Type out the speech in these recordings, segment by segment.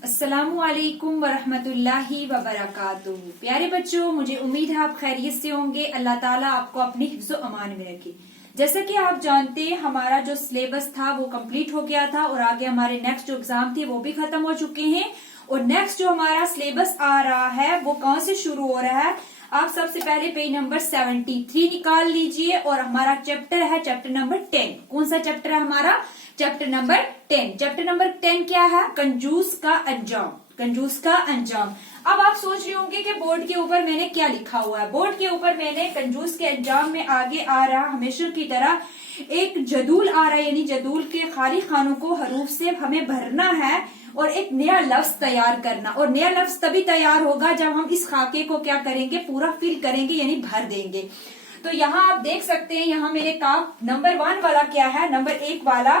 अस्सलामुअलैकुम वरहमतुल्लाहि वबरकातुहू। प्यारे बच्चों, मुझे उम्मीद है आप खैरियत से होंगे। अल्लाह ताला आपको अपनी हिफ्ज़ो अमान में रखे। जैसा कि आप जानते हैं, हमारा जो सिलेबस था वो कंप्लीट हो गया था और आगे हमारे नेक्स्ट जो एग्जाम थे वो भी खत्म हो चुके हैं। और नेक्स्ट जो हमारा सिलेबस आ रहा है वो कहाँ से शुरू हो रहा है? आप सबसे पहले पेज नंबर 73 निकाल लीजिए और हमारा चैप्टर है चैप्टर नंबर 10। कौन सा चैप्टर है हमारा? Chapter number 10। चैप्टर नंबर 10 क्या है? कंजूस का अंजाम। कंजूस का अंजाम। अब आप सोच रहे होंगे कि बोर्ड के ऊपर मैंने क्या लिखा हुआ है। बोर्ड के ऊपर मैंने कंजूस के अंजाम में आगे आ रहा हमेशा की तरह एक जदूल आ रहा है, यानी जदूल के खाली खानों को हरूफ से हमें भरना है और एक नया लफ्ज तैयार करना। और नया लफ्ज तभी तैयार होगा जब हम इस खाके को क्या करेंगे, पूरा फिल करेंगे, यानी भर देंगे। तो यहाँ आप देख सकते हैं, यहाँ मेरे काफ नंबर 1 वाला क्या है, नंबर 1 वाला,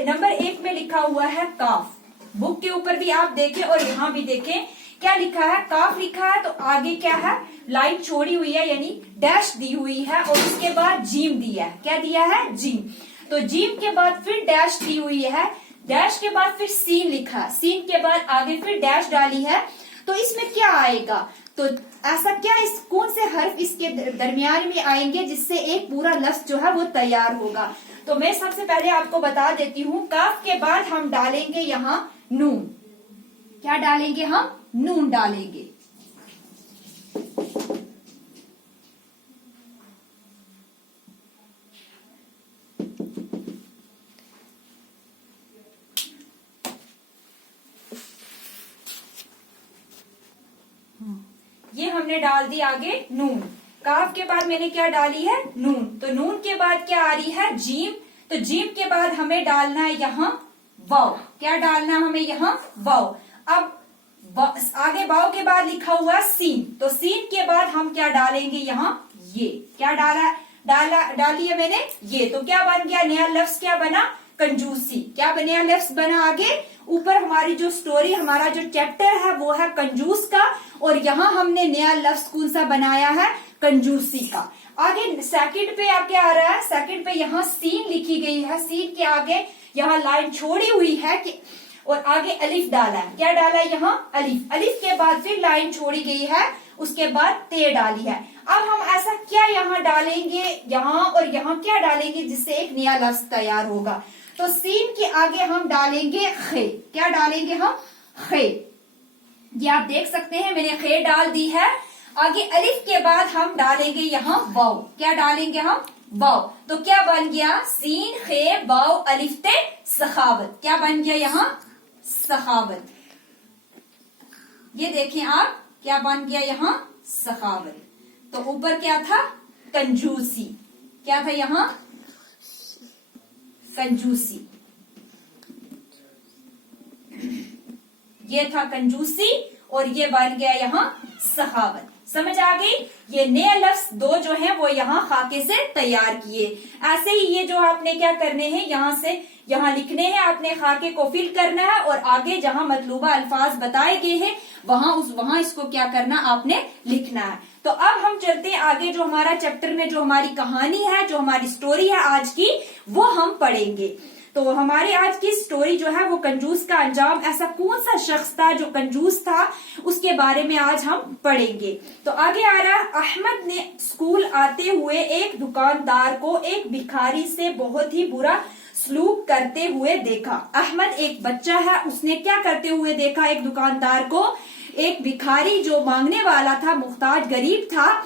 नंबर 1 में लिखा हुआ है काफ। बुक के ऊपर भी आप देखें और यहाँ भी देखें क्या लिखा है, काफ लिखा है। तो आगे क्या है, लाइन छोड़ी हुई है, यानी डैश दी हुई है और उसके बाद जीम दिया है। क्या दिया है? जीम। तो जीम के बाद फिर डैश दी हुई है, डैश के बाद फिर सीन लिखा, सीन के बाद आगे फिर डैश डाली है। तो इसमें क्या आएगा? तो ऐसा क्या, इस कौन से हर्फ इसके दरमियान में आएंगे जिससे एक पूरा लफ्ज जो है वो तैयार होगा? तो मैं सबसे पहले आपको बता देती हूँ, काफ के बाद हम डालेंगे यहाँ नून। क्या डालेंगे हम? नून डालेंगे। ये हमने डाल दी आगे नून। काफ के बाद मैंने क्या डाली है? नून। तो नून के बाद क्या आ रही है? जीम। तो जीम के बाद हमें डालना है यहाँ वाव। क्या डालना है हमें यहाँ? वाव। अब आगे वाव के बाद लिखा हुआ सीन। तो सीन के बाद हम क्या डालेंगे यहाँ? ये। क्या डाली है मैंने? ये। तो क्या बन गया? नया लफ्ज क्या बना? कंजूसी। क्या नया लफ्ज बना? आगे ऊपर हमारी जो स्टोरी, हमारा जो चैप्टर है वो है कंजूस का, और यहाँ हमने नया लफ्ज कौन सा बनाया है? कंजूसी का। आगे सेकंड पे आप क्या आ रहा है? सेकंड पे यहाँ सीन लिखी गई है, सीन के आगे यहाँ लाइन छोड़ी हुई है कि और आगे अलिफ डाला है। क्या डाला है यहाँ? अलिफ। अलिफ के बाद फिर लाइन छोड़ी गई है, उसके बाद ते डाली है। अब हम ऐसा क्या यहाँ डालेंगे, यहाँ और यहाँ क्या डालेंगे जिससे एक नया लफ्ज तैयार होगा? तो सीन के आगे हम डालेंगे खे। क्या डालेंगे हम? खे। ये आप देख सकते हैं मैंने खे डाल दी है। आगे अलिफ के बाद हम डालेंगे यहाँ वाव। क्या डालेंगे हम? वाव। तो क्या बन गया? सीन खे वाव अलिफ ते सखावत। क्या बन गया यहाँ? सखावत। ये देखें आप, क्या बन गया यहाँ? सखावत। तो ऊपर क्या था? कंजूसी। क्या था यहाँ? कंजूसी। ये था कंजूसी और ये बन गया यहाँ सखावत। समझ आ गई? ये नए लफ्ज दो जो हैं वो यहाँ खाके से तैयार किए। ऐसे ही ये जो आपने क्या करने हैं, यहाँ से यहाँ लिखने हैं, आपने खाके को फिल करना है और आगे जहाँ मतलूबा अल्फाज बताए गए हैं वहां इसको क्या करना, आपने लिखना है। तो अब हम चलते हैं आगे, जो हमारा चैप्टर में जो हमारी कहानी है, जो हमारी स्टोरी है आज की, वो हम पढ़ेंगे। तो हमारी आज की स्टोरी जो है वो कंजूस का अंजाम। ऐसा कौन सा शख्स था जो कंजूस था, उसके बारे में आज हम पढ़ेंगे। तो आगे आ रहा है, अहमद ने स्कूल आते हुए एक दुकानदार को एक भिखारी से बहुत ही बुरा सलूक करते हुए देखा। अहमद एक बच्चा है, उसने क्या करते हुए देखा? एक दुकानदार को, एक भिखारी जो मांगने वाला था, मुख्ताज गरीब था,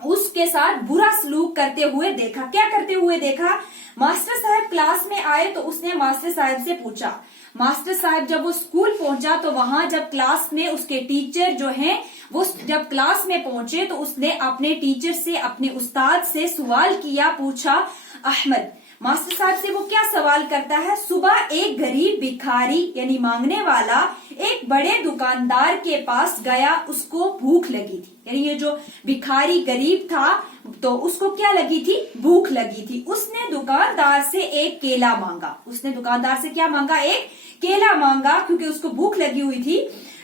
उसके साथ बुरा सलूक करते हुए देखा। क्या करते हुए देखा? मास्टर साहब क्लास में आए तो उसने मास्टर साहब से पूछा। मास्टर साहब जब वो स्कूल पहुंचा तो वहां जब क्लास में उसके टीचर जो हैं वो जब क्लास में पहुंचे तो उसने अपने टीचर से, अपने उस्ताद से सवाल किया, पूछा अहमद। मास्टर साहब से वो क्या सवाल करता है? सुबह एक गरीब भिखारी यानी मांगने वाला एक बड़े दुकानदार के पास गया, उसको भूख लगी थी। यानी ये जो भिखारी गरीब था तो उसको क्या लगी थी? भूख लगी थी। उसने दुकानदार से एक केला मांगा। उसने दुकानदार से क्या मांगा? एक केला मांगा, क्योंकि उसको भूख लगी हुई थी।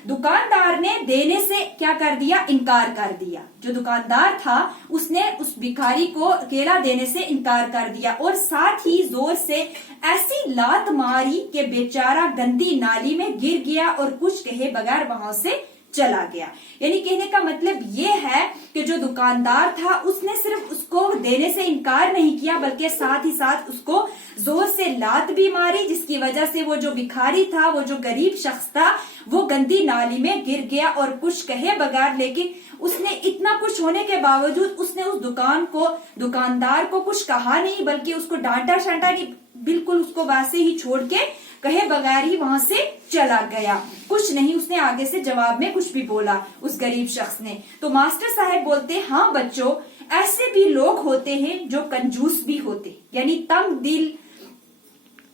दुकानदार ने देने से क्या कर दिया, इनकार कर दिया। जो दुकानदार था उसने उस भिखारी को केला देने से इनकार कर दिया और साथ ही जोर से ऐसी लात मारी कि बेचारा गंदी नाली में गिर गया और कुछ कहे बगैर वहां से चला गया। यानी कहने का मतलब ये है कि जो दुकानदार था उसने सिर्फ उसको देने से इनकार नहीं किया बल्कि साथ ही साथ उसको जोर से लात भी मारी, जिसकी वजह से वो जो भिखारी था, वो जो गरीब शख्स था, वो गंदी नाली में गिर गया और कुछ कहे बगैर, लेकिन उसने इतना कुछ होने के बावजूद उसने उस दुकानदार को कुछ कहा नहीं बल्कि उसको डांटा शांटा नहीं, बिल्कुल उसको वैसे ही छोड़ के कहे बगैर ही वहां से चला गया। कुछ नहीं उसने आगे से जवाब में कुछ भी बोला उस गरीब शख्स ने। तो मास्टर साहब बोलते, हाँ बच्चों, ऐसे भी लोग होते हैं जो कंजूस भी होते, यानी तंग दिल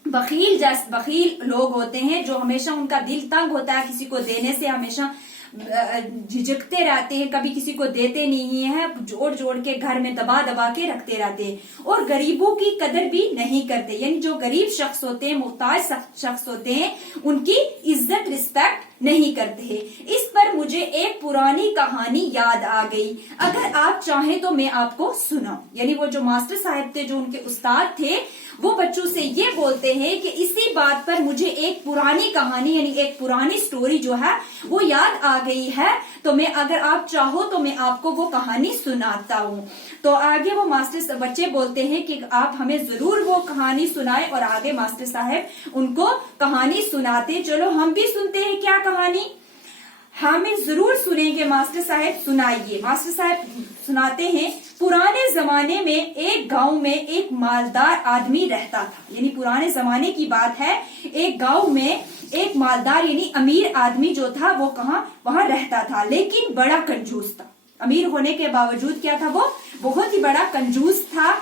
बखील लोग होते हैं जो हमेशा उनका दिल तंग होता है, किसी को देने से हमेशा झिझकते रहते हैं, कभी किसी को देते नहीं है, जोड़ जोड़ के घर में दबा दबा के रखते रहते हैं और गरीबों की कदर भी नहीं करते। यानी जो गरीब शख्स होते हैं, मुहताज शख्स होते हैं, उनकी इज्जत रिस्पेक्ट नहीं करते हैं। इस पर मुझे एक पुरानी कहानी याद आ गई, अगर आप चाहें तो मैं आपको सुनाऊं। यानी वो जो मास्टर साहब थे, जो उनके उस्ताद थे, वो बच्चों से ये बोलते हैं कि इसी बात पर मुझे एक पुरानी कहानी यानी एक पुरानी स्टोरी जो है वो याद आ गई है, तो मैं अगर आप चाहो तो मैं आपको वो कहानी सुनाता हूँ। तो आगे वो मास्टर बच्चे बोलते हैं कि आप हमें जरूर वो कहानी सुनाए और आगे मास्टर साहब उनको कहानी सुनाते। चलो हम भी सुनते हैं क्या कहानी, हमें जरूर सुनेंगे। मास्टर साहब सुनाइए। मास्टर साहब सुनाते हैं, पुराने जमाने में एक गांव में एक मालदार आदमी रहता था। यानी पुराने जमाने की बात है, एक गांव में एक मालदार यानी अमीर आदमी जो था वो वहां रहता था, लेकिन बड़ा कंजूस था। अमीर होने के बावजूद क्या था, वो बहुत ही बड़ा कंजूस था,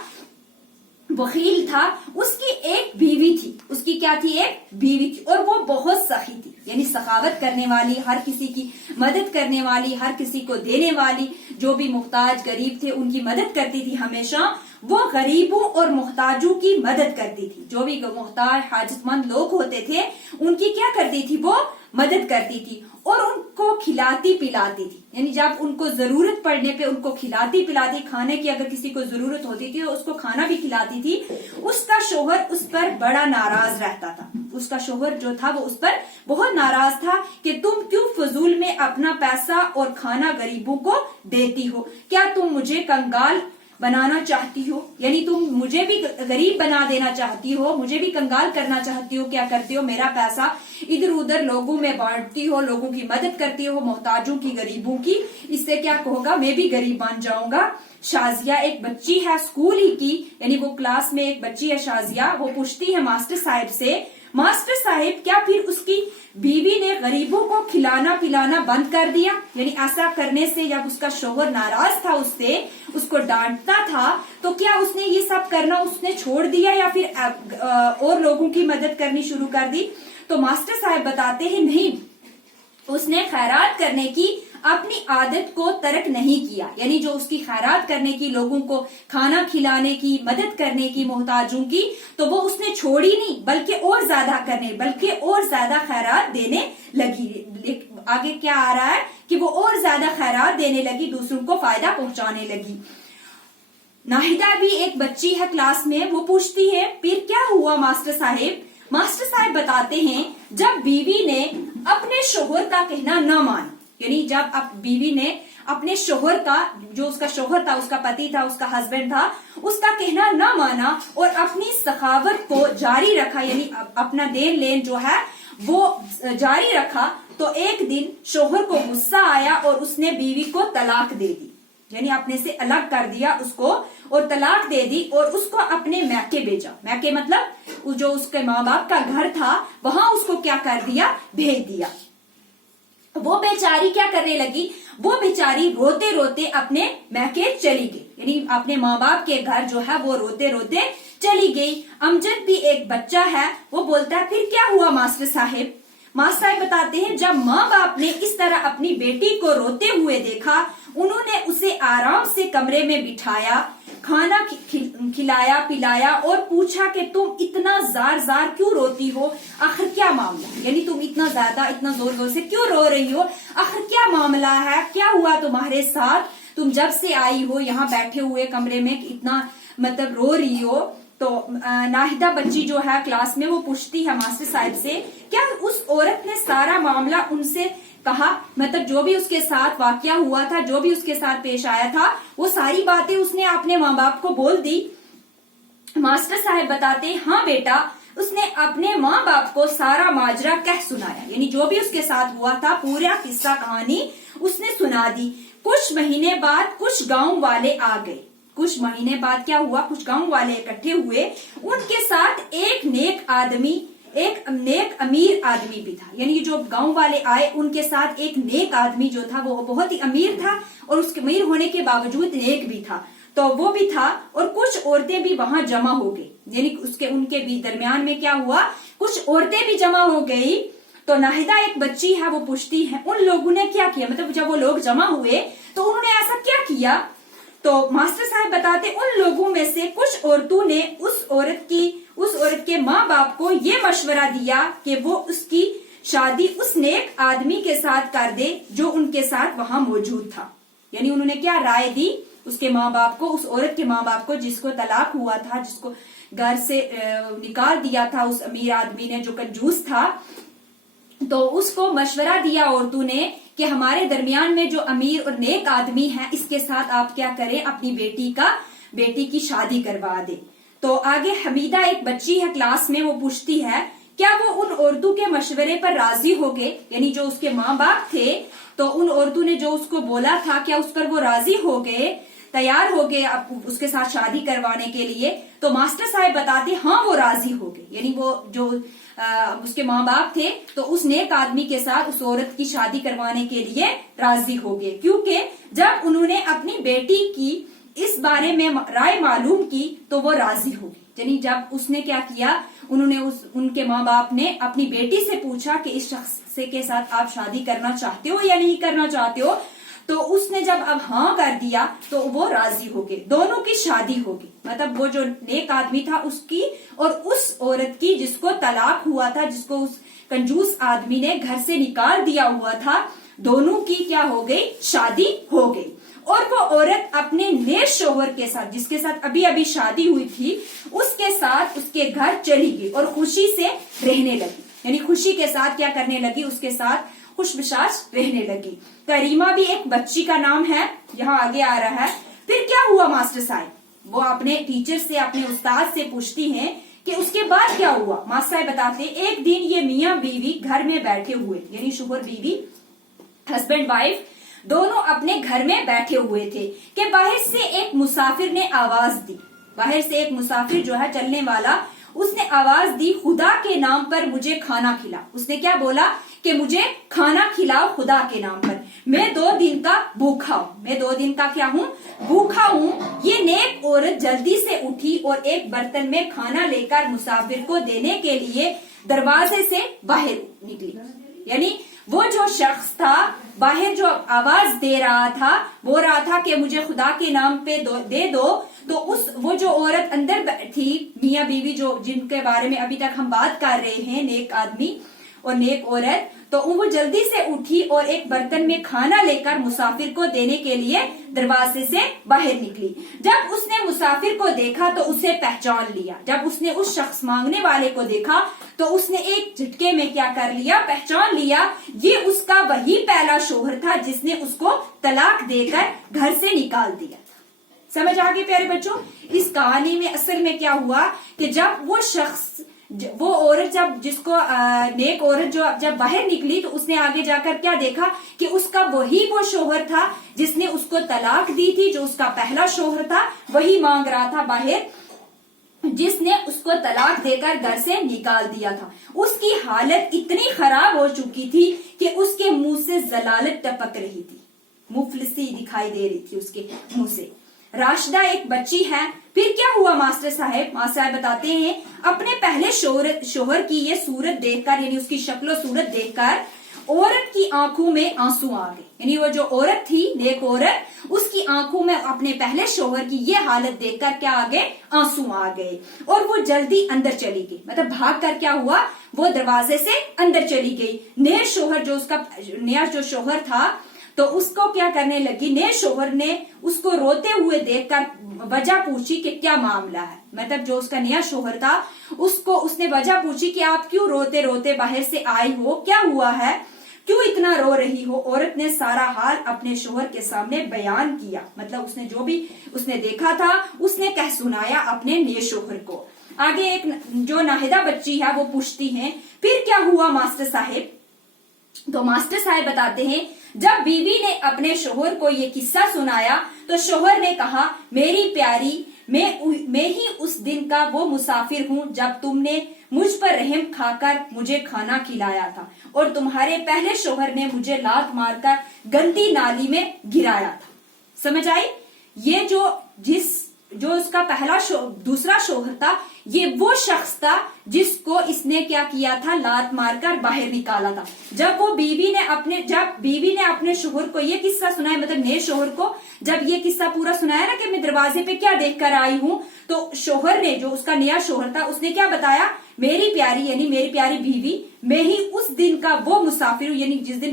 बखील था। उसकी एक बीवी थी, उसकी क्या थी, एक बीवी थी, और वो बहुत सखी थी, यानी सखावत करने वाली, हर किसी की मदद करने वाली, हर किसी को देने वाली, जो भी मुहताज गरीब थे उनकी मदद करती थी। हमेशा वो गरीबों और मुहताजों की मदद करती थी। जो भी मुहताज हाजतमंद लोग होते थे उनकी क्या करती थी, वो मदद करती थी और उनको खिलाती पिलाती थी। यानी जब उनको जरूरत पड़ने पे उनको खिलाती पिलाती, खाने की अगर किसी को जरूरत होती थी तो उसको खाना भी खिलाती थी। उसका शोहर उस पर बड़ा नाराज रहता था। उसका शोहर जो था वो उस पर बहुत नाराज था कि तुम क्यों फजूल में अपना पैसा और खाना गरीबों को देती हो, क्या तुम मुझे कंगाल बनाना चाहती हो, यानी तुम मुझे भी गरीब बना देना चाहती हो, मुझे भी कंगाल करना चाहती हो। क्या करती हो, मेरा पैसा इधर उधर लोगों में बांटती हो, लोगों की मदद करती हो, मोहताजों की, गरीबों की। इससे क्या होगा, मैं भी गरीब बन जाऊंगा। शाजिया एक बच्ची है स्कूल ही की, यानी वो क्लास में एक बच्ची है शाजिया, वो पूछती है मास्टर साहब से, मास्टर साहब क्या फिर उसकी बीवी ने गरीबों को खिलाना पिलाना बंद कर दिया? यानी ऐसा करने से जब उसका शोहर नाराज था उससे, उसको डांटता था, तो क्या उसने ये सब करना उसने छोड़ दिया या फिर और लोगों की मदद करनी शुरू कर दी? तो मास्टर साहब बताते हैं नहीं, उसने खैरात करने की अपनी आदत को तर्क नहीं किया। यानी जो उसकी खैरात करने की, लोगों को खाना खिलाने की, मदद करने की, मोहताजों की, तो वो उसने छोड़ी नहीं, बल्कि और ज्यादा बल्कि और ज्यादा खैरात देने लगी। आगे क्या आ रहा है कि वो और ज्यादा खैरात देने लगी, दूसरों को फायदा पहुंचाने लगी। नाहिदा भी एक बच्ची है क्लास में, वो पूछती है फिर क्या हुआ मास्टर साहेब? मास्टर साहब बताते हैं, जब बीवी ने अपने शोहर का कहना न माना, यानी जब बीवी ने अपने शोहर का, जो उसका शोहर था, उसका पति था, उसका हस्बैंड था, उसका कहना न माना और अपनी सखावत को जारी रखा, यानी अपना देन लेन जो है वो जारी रखा, तो एक दिन शोहर को गुस्सा आया और उसने बीवी को तलाक दे दी। यानी अपने से अलग कर दिया उसको और तलाक दे दी और उसको अपने मैके भेजा। मैके मतलब जो उसके माँ बाप का घर था वहां उसको क्या कर दिया, भेज दिया। वो बेचारी क्या करने लगी, वो बेचारी रोते रोते अपने मैके चली गई, यानी अपने माँ बाप के घर जो है वो रोते रोते चली गई। अमजद भी एक बच्चा है, वो बोलता है फिर क्या हुआ मास्टर साहेब? मास्टर साहब बताते हैं जब माँ बाप ने इस तरह अपनी बेटी को रोते हुए देखा, उन्होंने उसे आराम से कमरे में बिठाया, खाना खिलाया पिलाया और पूछा कि तुम इतना जार जार क्यों रोती हो, आखिर क्या मामला, यानी तुम इतना ज्यादा इतना जोर जोर से क्यों रो रही हो, आखिर क्या मामला है, क्या हुआ तुम्हारे साथ, तुम जब से आई हो यहाँ बैठे हुए कमरे में इतना मतलब रो रही हो। तो नाहिदा बच्ची जो है क्लास में वो पूछती है मास्टर साहब से, क्या उस औरत ने सारा मामला उनसे कहा, मतलब जो भी उसके साथ वाकया हुआ था, जो भी उसके साथ पेश आया था, वो सारी बातें उसने अपने माँ बाप को बोल दी। मास्टर साहब बताते हाँ बेटा, उसने अपने माँ बाप को सारा माजरा कह सुनाया, यानी जो भी उसके साथ हुआ था पूरा किस्सा कहानी उसने सुना दी। कुछ महीने बाद कुछ गांव वाले आ गए। कुछ महीने बाद क्या हुआ, कुछ गांव वाले इकट्ठे हुए, उनके साथ एक नेक अमीर आदमी भी था, यानी जो गांव वाले आए उनके साथ एक नेक आदमी जो था वो बहुत ही अमीर था और उसके अमीर होने के बावजूद नेक भी था, तो वो भी था। और कुछ औरतें भी वहां जमा हो गई, यानी उनके भी दरमियान में क्या हुआ, कुछ औरतें भी जमा हो गई। तो नाहिदा एक बच्ची है, वो पूछती है उन लोगों ने क्या किया, मतलब जब वो लोग जमा हुए तो उन्होंने ऐसा क्या किया। तो मास्टर साहब बताते उन लोगों में से कुछ औरतों ने उस औरत के माँ बाप को ये मशवरा दिया कि वो उसकी शादी उस नेक आदमी के साथ कर दे जो उनके साथ वहां मौजूद था, यानी उन्होंने क्या राय दी उसके माँ बाप को, उस औरत के माँ बाप को जिसको तलाक हुआ था, जिसको घर से निकाल दिया था उस अमीर आदमी ने जो कंजूस था, तो उसको मशवरा दिया औरतों ने कि हमारे दरमियान में जो अमीर और नेक आदमी है इसके साथ आप क्या करें, अपनी बेटी की शादी करवा दे। तो आगे हमीदा एक बच्ची है क्लास में, वो पूछती है क्या वो उन औरतों के मशवरे पर राजी हो गए, यानी जो उसके माँ बाप थे तो उन औरतों ने जो उसको बोला था क्या उस पर वो राजी हो गए, तैयार हो गए उसके साथ शादी करवाने के लिए। तो मास्टर साहब बताते हाँ वो राजी हो गए, यानी वो जो उसके माँ बाप थे तो उस नेक आदमी के साथ उस औरत की शादी करवाने के लिए राजी हो गए, क्योंकि जब उन्होंने अपनी बेटी की इस बारे में राय मालूम की तो वो राजी हो गई। यानी जब उसने क्या किया, उन्होंने उनके माँ बाप ने अपनी बेटी से पूछा कि इस शख्स के साथ आप शादी करना चाहते हो या नहीं करना चाहते हो, तो उसने जब अब हाँ कर दिया तो वो राजी हो गए, दोनों की शादी हो गई। मतलब वो जो नेक आदमी था उसकी और उस औरत की जिसको तलाक हुआ था, जिसको उस कंजूस आदमी ने घर से निकाल दिया हुआ था, दोनों की क्या हो गई, शादी हो गई। और वो औरत अपने नए शोहर के साथ, जिसके साथ अभी अभी शादी हुई थी, उसके साथ उसके घर चली गई और खुशी से रहने लगी, यानी खुशी के साथ क्या करने लगी, उसके साथ खुशमिजाज रहने लगी। करीमा भी एक बच्ची का नाम है, यहाँ आगे आ रहा है। फिर क्या हुआ मास्टर साहब, वो अपने टीचर से, अपने उस्ताद से पूछती हैं कि उसके बाद क्या हुआ। मास्टर साहब बताते एक दिन ये मियाँ बीवी घर में बैठे हुए, यानी शोहर बीवी, हस्बैंड वाइफ दोनों अपने घर में बैठे हुए थे कि बाहर से एक मुसाफिर ने आवाज दी। बाहर से एक मुसाफिर जो है चलने वाला, उसने आवाज दी खुदा के नाम पर मुझे खाना खिला। उसने क्या बोला कि मुझे खाना खिलाओ खुदा के नाम पर, मैं 2 दिन का भूखा हूँ, मैं 2 दिन का क्या हूँ, भूखा हूँ। ये नेक औरत जल्दी से उठी और एक बर्तन में खाना लेकर मुसाफिर को देने के लिए दरवाजे से बाहर निकली। यानी वो जो शख्स था बाहर जो आवाज दे रहा था, बोल रहा था कि मुझे खुदा के नाम पे दे दो, तो वो जो औरत अंदर थी, मियाँ बीवी जो जिनके बारे में अभी तक हम बात कर रहे हैं, नेक आदमी और नेक औरत, तो वो जल्दी से उठी और एक बर्तन में खाना लेकर मुसाफिर को देने के लिए दरवाजे से बाहर निकली। जब उसने मुसाफिर को देखा तो उसे पहचान लिया। जब उसने उस शख्स मांगने वाले को देखा तो उसने एक झटके में क्या कर लिया, पहचान लिया। ये उसका वही पहला शोहर था जिसने उसको तलाक देकर घर से निकाल दिया था। समझ आ गए प्यारे बच्चों। इस कहानी में असल में क्या हुआ कि जब वो शख्स, वो औरत, जब जिसको नेक औरत जो जब बाहर निकली तो उसने आगे जाकर क्या देखा कि उसका वही वो शोहर था जिसने उसको तलाक दी थी, जो उसका पहला शोहर था वही मांग रहा था बाहर, जिसने उसको तलाक देकर घर से निकाल दिया था। उसकी हालत इतनी खराब हो चुकी थी कि उसके मुंह से जलालत टपक रही थी, मुफलिसी दिखाई दे रही थी उसके मुंह से। राशिदा एक बच्ची है, फिर क्या हुआ मास्टर साहब बताते हैं, अपने पहले शोहर की ये सूरत देखकर, यानी उसकी शक्ल और सूरत देखकर औरत की आंखों में आंसू आ गए। यानी वो जो औरत थी, नेक औरत, उसकी आंखों में अपने पहले शोहर की ये हालत देखकर क्या आ गए, आंसू आ गए। और वो जल्दी अंदर चली गई, मतलब भाग कर क्या हुआ, वो दरवाजे से अंदर चली गई। नया जो शोहर था तो उसको क्या करने लगी, नए शोहर ने उसको रोते हुए देखकर वजह पूछी कि क्या मामला है। मतलब जो उसका नया शोहर था उसने वजह पूछी कि आप क्यों रोते रोते बाहर से आई हो, क्या हुआ है, क्यों इतना रो रही हो। औरत ने सारा हाल अपने शोहर के सामने बयान किया, मतलब उसने जो भी उसने देखा था उसने कह सुनाया अपने नए शोहर को। आगे एक जो नाहिदा बच्ची है वो पूछती है, फिर क्या हुआ मास्टर साहेब। तो मास्टर साहब बताते हैं, जब बीवी ने अपने शोहर को ये किस्सा सुनाया तो शोहर ने कहा, मेरी प्यारी, मैं ही उस दिन का वो मुसाफिर हूँ जब तुमने मुझ पर रहम खाकर मुझे खाना खिलाया था और तुम्हारे पहले शोहर ने मुझे लात मारकर गंदी नाली में गिराया था। समझ आई। ये जो उसका दूसरा शोहर था, ये वो शख्स था जिसको इसने क्या किया था, लात मारकर बाहर निकाला था। जब बीवी ने अपने शोहर को ये किस्सा सुनाया, मतलब नए शोहर को जब ये किस्सा पूरा सुनाया ना कि मैं दरवाजे पे क्या देखकर आई हूँ, तो शोहर ने, जो उसका नया शोहर था, उसने क्या बताया, मेरी प्यारी, यानी मेरी प्यारी बीवी, मैं ही उस दिन का वो मुसाफिर हूँ, यानी जिस दिन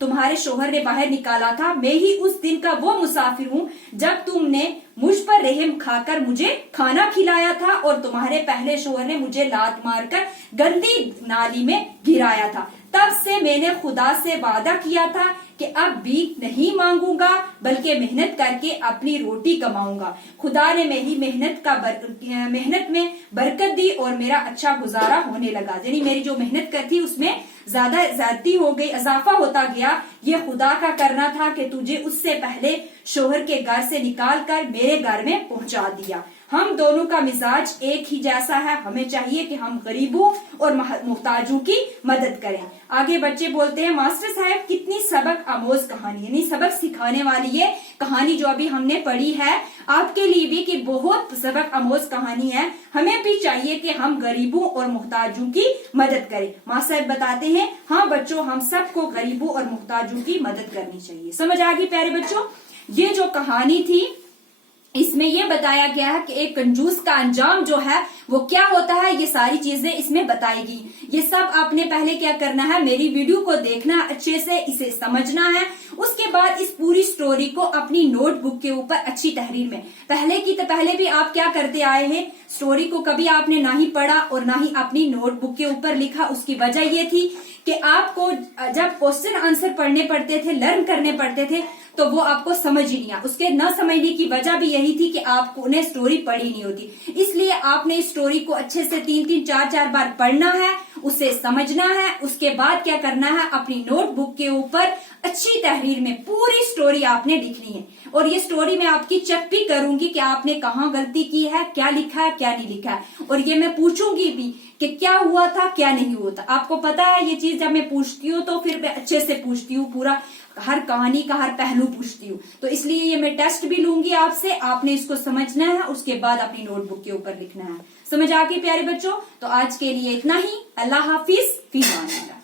तुम्हारे शोहर ने बाहर निकाला था, मैं ही उस दिन का वो मुसाफिर हूँ जब तुमने मुझ पर रहम खाकर मुझे खाना खिलाया था और तुम्हारे पहले शोहर ने मुझे लात मारकर गंदी नाली में गिराया था। तब से मैंने खुदा से वादा किया था कि अब भीख नहीं मांगूंगा, बल्कि मेहनत करके अपनी रोटी कमाऊंगा। खुदा ने मेरी मेहनत में बरकत दी और मेरा अच्छा गुजारा होने लगा। यानी मेरी जो मेहनत थी उसमें ज्यादती हो गई, इजाफा होता गया। ये खुदा का करना था कि तुझे उससे पहले शोहर के घर से निकाल कर मेरे घर में पहुंचा दिया। हम दोनों का मिजाज एक ही जैसा है, हमें चाहिए कि हम गरीबों और मुहताजों की मदद करें। आगे बच्चे बोलते हैं, मास्टर साहब कितनी सबक आमोज कहानी, यानी सबक सिखाने वाली ये कहानी जो अभी हमने पढ़ी है, आपके लिए भी कि बहुत सबक आमोज कहानी है। हमें भी चाहिए कि हम गरीबों और मुहताजों की मदद करें। मास्टर साहब बताते हैं, हाँ बच्चों, हम सबको गरीबों और मुहताजों की मदद करनी चाहिए। समझ आ गई प्यारे बच्चों। ये जो कहानी थी इसमें ये बताया गया है कि एक कंजूस का अंजाम जो है वो क्या होता है, ये सारी चीजें इसमें बताएगी। ये सब आपने पहले क्या करना है, मेरी वीडियो को देखना, अच्छे से इसे समझना है। उसके बाद इस पूरी स्टोरी को अपनी नोटबुक के ऊपर अच्छी तहरीर में, पहले भी आप क्या करते आए हैं, स्टोरी को कभी आपने ना ही पढ़ा और ना ही अपनी नोटबुक के ऊपर लिखा। उसकी वजह ये थी कि आपको जब क्वेश्चन आंसर पढ़ने पड़ते थे, लर्न करने पड़ते थे, तो वो आपको समझ ही नहीं आया। उसके न समझने की वजह भी यही थी कि आपको ने स्टोरी पढ़ी नहीं होती। इसलिए आपने इस स्टोरी को अच्छे से 3-3, 4-4 बार पढ़ना है, उसे समझना है। उसके बाद क्या करना है, अपनी नोटबुक के ऊपर अच्छी तहरीर में पूरी स्टोरी आपने लिखनी है। और ये स्टोरी मैं आपकी चेक भी करूंगी कि आपने कहाँ गलती की है, क्या लिखा है, क्या नहीं लिखा है। और ये मैं पूछूंगी भी कि क्या हुआ था, क्या नहीं हुआ था। आपको पता है ये चीज जब मैं पूछती हूँ तो फिर मैं अच्छे से पूछती हूँ, पूरा हर कहानी का हर पहलू पूछती हूँ। तो इसलिए ये मैं टेस्ट भी लूंगी आपसे, आपने इसको समझना है, उसके बाद अपनी नोटबुक के ऊपर लिखना है। समझ आ गई प्यारे बच्चों। तो आज के लिए इतना ही। अल्लाह हाफिज, फी अमान अल्लाह।